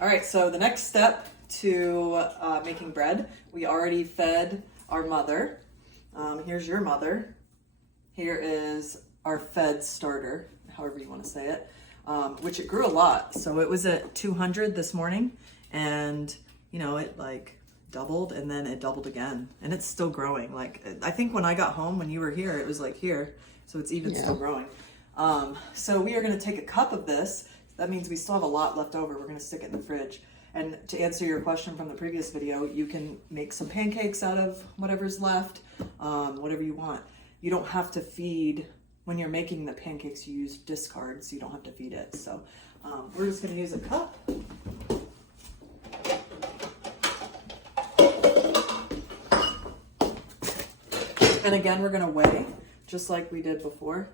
All right, so the next step to making bread, we already fed our mother. Here's your mother. Here is our fed starter, however you want to say it, which it grew a lot. So it was at 200 this morning, and you know, it like doubled and then it doubled again, and it's still growing. Like, I think when I got home, when you were here, it was like here, so it's even still growing. So we are going to take a cup of this. That means we still have a lot left over. We're going to stick it in the fridge. And to answer your question from the previous video, you can make some pancakes out of whatever's left, whatever you want. You don't have to feed, when you're making the pancakes, you use discards, so you don't have to feed it. So we're just going to use a cup. And again, we're going to weigh, just like we did before,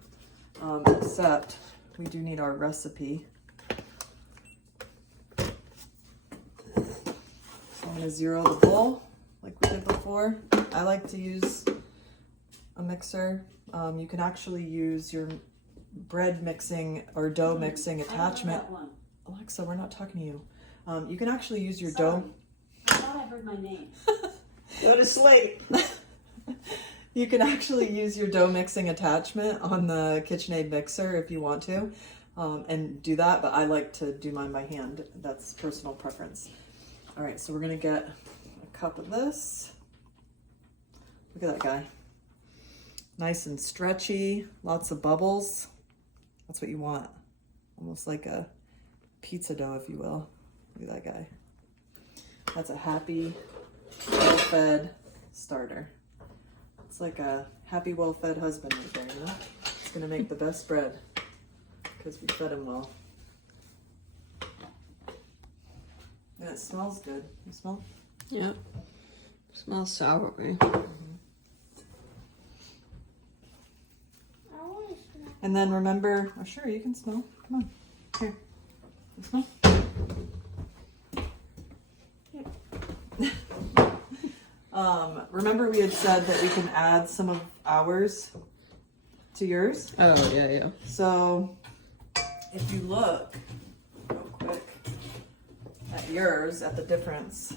except we do need our recipe. I'm going to zero the bowl like we did before. I like to use a mixer. You can actually use your bread mixing or dough mixing attachment. Alexa, we're not talking to you. You can actually use your dough. I thought I heard my name. Go to sleep. You can actually use your dough mixing attachment on the KitchenAid mixer if you want to, and do that, but I like to do mine by hand. That's personal preference. All right, so we're gonna get a cup of this. Look at that guy. Nice and stretchy, lots of bubbles. That's what you want. Almost like a pizza dough, if you will. Look at that guy. That's a happy, well-fed starter. It's like a happy, well-fed husband right there, you know? It's gonna make the best bread because we fed him well. And it smells good. You smell? Yeah. Smells soury. And then remember, oh sure, you can smell. Come on. Here. You smell? Remember we had said that we can add some of ours to yours? Oh, yeah, yeah. So if you look real quick at yours, at the difference.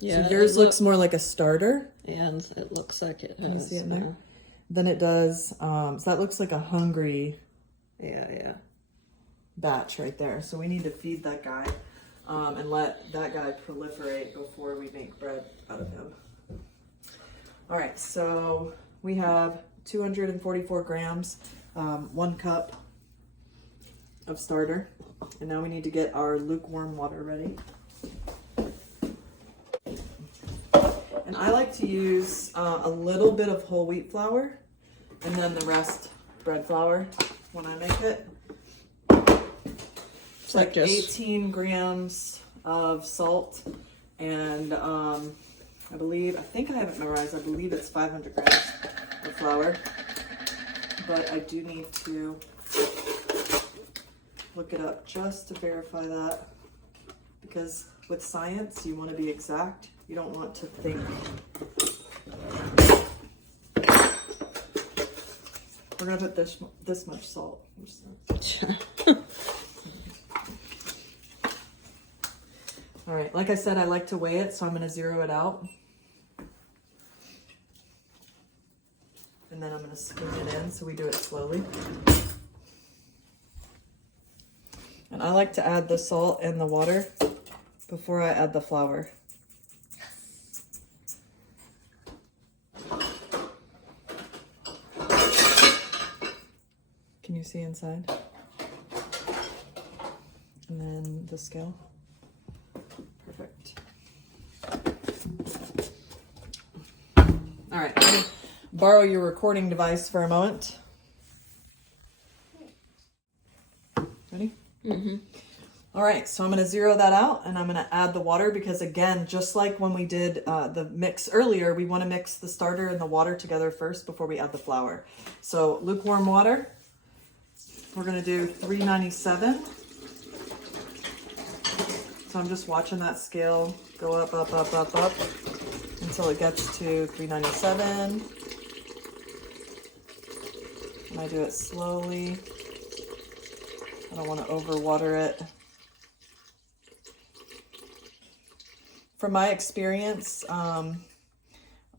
Yeah. So yours looks more like a starter. And it looks like it has. Can you see it there? Than it does, so that looks like a hungry batch right there. So we need to feed that guy and let that guy proliferate before we make bread out of him. All right, so we have 244 grams, 1 cup of starter. And now we need to get our lukewarm water ready. And I like to use a little bit of whole wheat flour and then the rest bread flour when I make it. It's like 18 grams of salt and I think I have it memorized, I believe it's 500 grams of flour. But I do need to look it up just to verify that, because with science you want to be exact. You don't want to think. We're gonna put this much salt. All right, like I said, I like to weigh it, so I'm gonna zero it out. And then I'm gonna spoon it in, so we do it slowly. And I like to add the salt and the water before I add the flour. Can you see inside? And then the scale. Perfect. All right, I'm gonna borrow your recording device for a moment. Ready? Mm-hmm. All right, so I'm gonna zero that out and I'm gonna add the water because again, just like when we did the mix earlier, we wanna mix the starter and the water together first before we add the flour. So lukewarm water, we're gonna do 397. So I'm just watching that scale go up, up, up, up, up until it gets to 397. And I do it slowly. I don't want to overwater it. from my experience,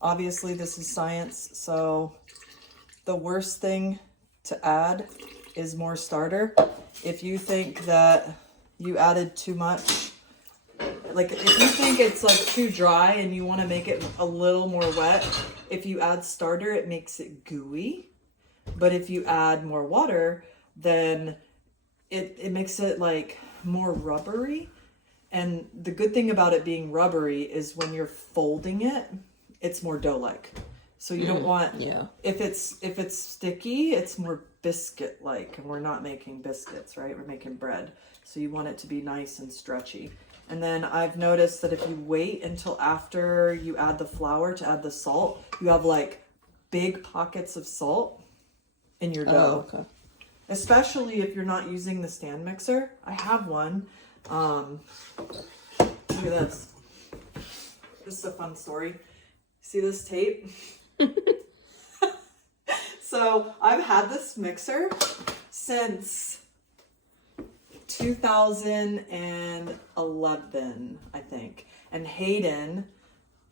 obviously this is science, so the worst thing to add is more starter. If you think that you added too much, like if you think it's like too dry and you want to make it a little more wet, if you add starter, it makes it gooey. But if you add more water, then it makes it like more rubbery. And the good thing about it being rubbery is when you're folding it, it's more dough-like. So you don't want, if it's sticky, it's more biscuit-like, and we're not making biscuits, right? We're making bread. So you want it to be nice and stretchy. And then I've noticed that if you wait until after you add the flour to add the salt, you have like big pockets of salt in your dough. Oh, okay. Especially if you're not using the stand mixer. I have one. Look at this. This is a fun story. See this tape? So I've had this mixer since 2011, I think. And Hayden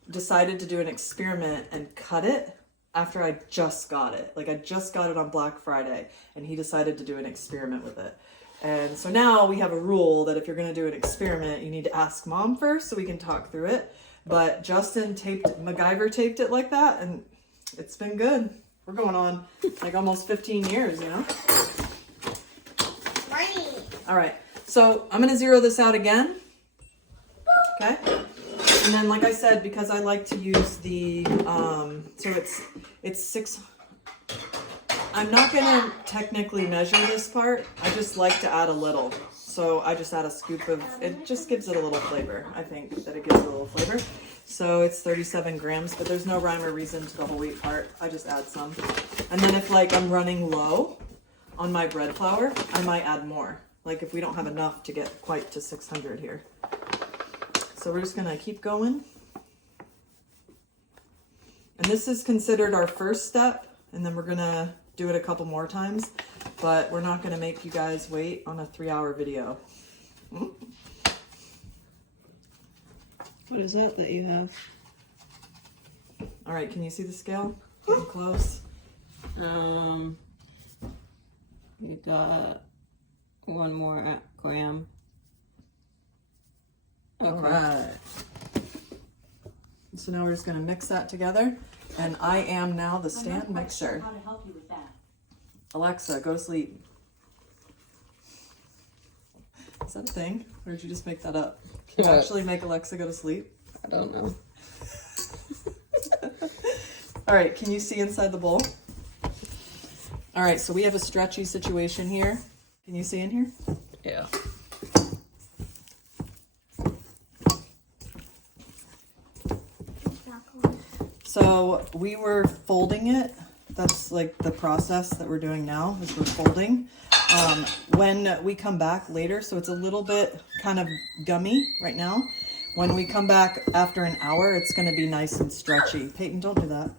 decided to do an experiment and cut it after I just got it. Like I just got it on Black Friday, and he decided to do an experiment with it. And so now we have a rule that if you're going to do an experiment, you need to ask Mom first so we can talk through it. But Justin MacGyver taped it like that, and it's been good. We're going on like almost 15 years, you know? Right. All right, so I'm gonna zero this out again, okay? And then, like I said, because I like to use the, so it's 6, I'm not gonna technically measure this part. I just like to add a little. So I just add a scoop of, it just gives it a little flavor. I think that it gives it a little flavor. So it's 37 grams, but there's no rhyme or reason to the whole wheat part. I just add some. And then if like I'm running low on my bread flour, I might add more. Like if we don't have enough to get quite to 600 here. So we're just gonna keep going. And this is considered our first step, and then we're gonna do it a couple more times, but we're not gonna make you guys wait on a 3-hour video. What is that you have? All right, can you see the scale? Getting close. You got 1 more gram. Okay. All right. So now we're just gonna mix that together, and I am now the stand I'm not quite sure mixer. how to help you with that. Alexa, go to sleep. Is that a thing? Or did you just make that up? Can you What? actually make Alexa go to sleep? I don't know. All right, can you see inside the bowl? All right, so we have a stretchy situation here. Can you see in here? Yeah. So we were folding it. That's like the process that we're doing now is we're folding. When we come back later, so it's a little bit kind of gummy right now. When we come back after an hour, it's going to be nice and stretchy. Peyton, don't do that.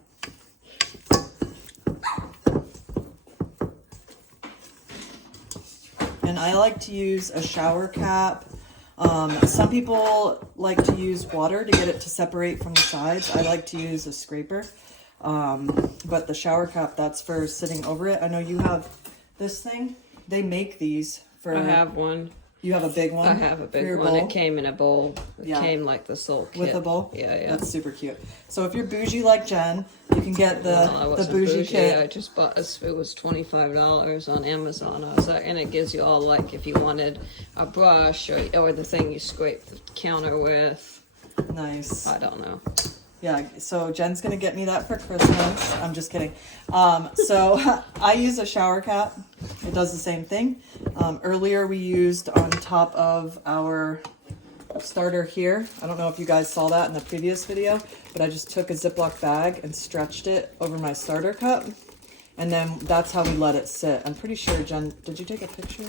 And I like to use a shower cap. Some people like to use water to get it to separate from the sides. I like to use a scraper. But the shower cap, that's for sitting over it. I know you have this thing. They make these for... I have one. You have a big one? I have a for big your one. bowl? It came in a bowl. It Yeah. came like the salt kit. With a bowl? Yeah, yeah. That's super cute. So if you're bougie like Jen, you can get the, Well, I the wasn't bougie kit. I just bought it was $25 on Amazon. I was like, and it gives you all like if you wanted a brush or the thing you scrape the counter with. Nice. I don't know. Yeah, so Jen's gonna get me that for Christmas. I'm just kidding. So I use a shower cap. It does the same thing. Earlier we used on top of our starter here. I don't know if you guys saw that in the previous video, but I just took a Ziploc bag and stretched it over my starter cup. And then that's how we let it sit. I'm pretty sure, Jen, did you take a picture?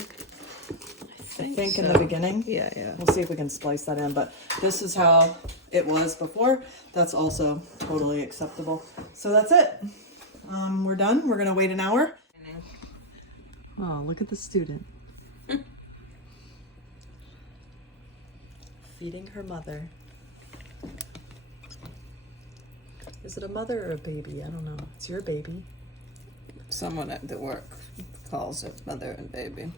I think in the beginning. Yeah, yeah. We'll see if we can splice that in, but this is how it was before. That's also totally acceptable. So that's it. We're done. We're gonna wait an hour. Oh, look at the student. Feeding her mother. Is it a mother or a baby? I don't know. It's your baby. Someone at the work calls it mother and baby.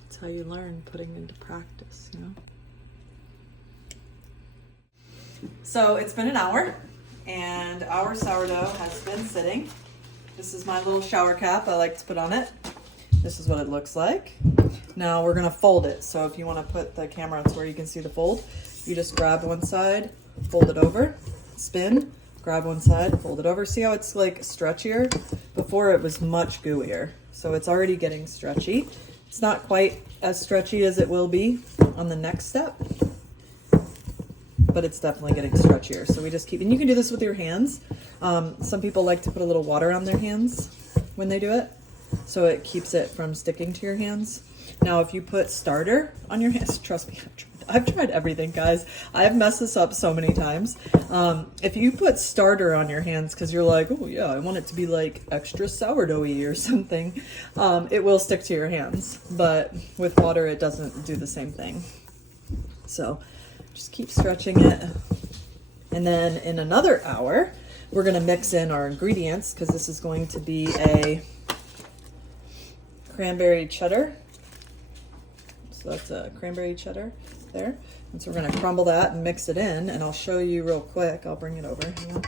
That's how you learn, putting into practice, you know? So it's been an hour, and our sourdough has been sitting. This is my little shower cap I like to put on it. This is what it looks like. Now we're gonna fold it. So if you wanna put the camera to where you can see the fold, you just grab one side, fold it over, spin, grab one side, fold it over. See how it's like stretchier? Before it was much gooier. So it's already getting stretchy. It's not quite as stretchy as it will be on the next step, but it's definitely getting stretchier. So we just keep, and you can do this with your hands. Some people like to put a little water on their hands when they do it, so it keeps it from sticking to your hands. Now, if you put starter on your hands, trust me, I've tried everything, guys. I've messed this up so many times. If you put starter on your hands because you're like, oh yeah, I want it to be like extra sourdoughy or something, it will stick to your hands. But with water, it doesn't do the same thing. So just keep stretching it. And then in another hour, we're gonna mix in our ingredients because this is going to be a cranberry cheddar. So that's a cranberry cheddar there. And so we're gonna crumble that and mix it in, and I'll show you real quick. I'll bring it over. Hang on.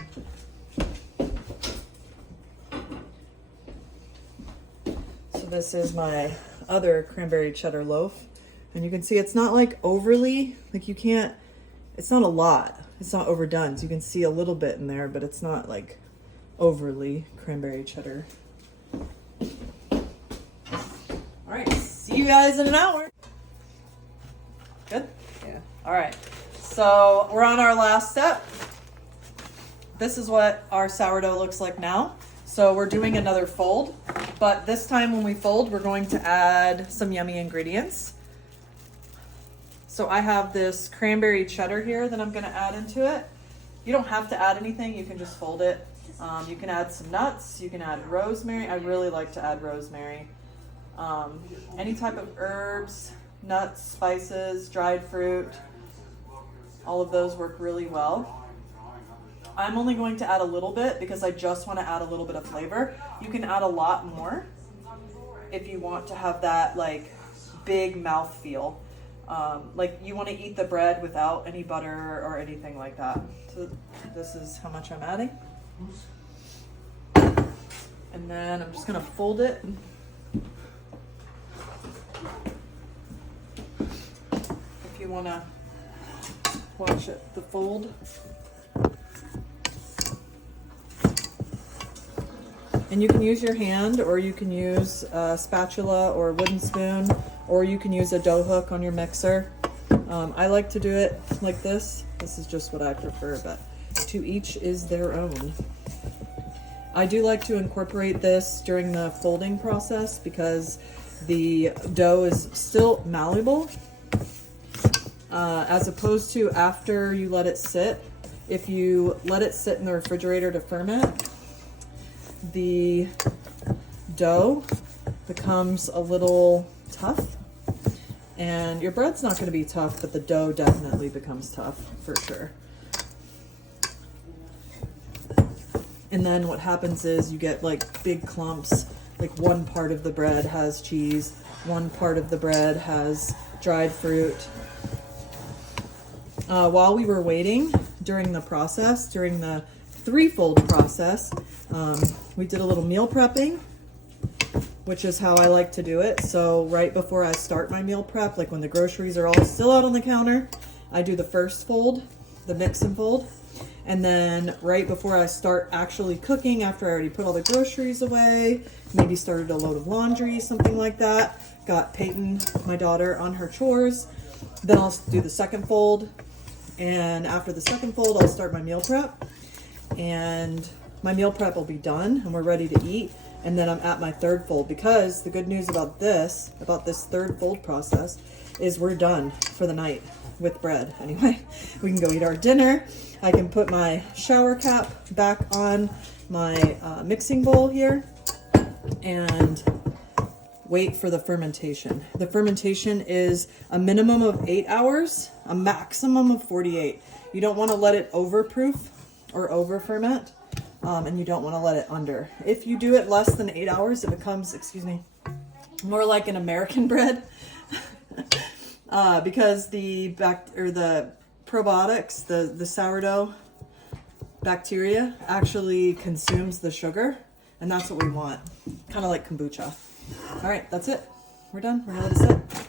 So this is my other cranberry cheddar loaf. And you can see it's not like overly, like you can't, it's not a lot. It's not overdone. So you can see a little bit in there, but it's not like overly cranberry cheddar. All right, see you guys in an hour. Good? Yeah. All right, so we're on our last step. This is what our sourdough looks like now. So we're doing another fold, but this time when we fold, we're going to add some yummy ingredients. So I have this cranberry cheddar here that I'm gonna add into it. You don't have to add anything, you can just fold it. You can add some nuts, you can add rosemary. I really like to add rosemary. Any type of herbs, nuts, spices, dried fruit, all of those work really well. I'm only going to add a little bit because I just want to add a little bit of flavor. You can add a lot more if you want to have that like big mouthfeel. Like you want to eat the bread without any butter or anything like that. So this is how much I'm adding. And then I'm just going to fold it. If you want to watch it, the fold. And you can use your hand, or you can use a spatula or a wooden spoon, or you can use a dough hook on your mixer. I like to do it like this. This is just what I prefer, but to each is their own. I do like to incorporate this during the folding process because the dough is still malleable, as opposed to after you let it sit. If you let it sit in the refrigerator to ferment, the dough becomes a little tough, and your bread's not going to be tough, but the dough definitely becomes tough for sure. And then what happens is you get like big clumps, like one part of the bread has cheese, one part of the bread has dried fruit. While we were waiting during the process, during the three-fold process, we did a little meal prepping, which is how I like to do it. So right before I start my meal prep, like when the groceries are all still out on the counter, I do the first fold, the mix and fold. And then right before I start actually cooking, after I already put all the groceries away, maybe started a load of laundry, something like that, got Peyton, my daughter, on her chores, then I'll do the second fold. And after the second fold, I'll start my meal prep. And my meal prep will be done and we're ready to eat. And then I'm at my third fold, because the good news about this third fold process is we're done for the night with bread. Anyway, we can go eat our dinner. I can put my shower cap back on my mixing bowl here, and wait for the fermentation. The fermentation is a minimum of 8 hours, a maximum of 48. You don't want to let it overproof or over ferment, and you don't want to let it under. If you do it less than 8 hours, it becomes, excuse me, more like an American bread because the probiotics, the sourdough bacteria actually consumes the sugar, and that's what we want. Kind of like kombucha. All right, that's it. We're done. We're gonna let it sit.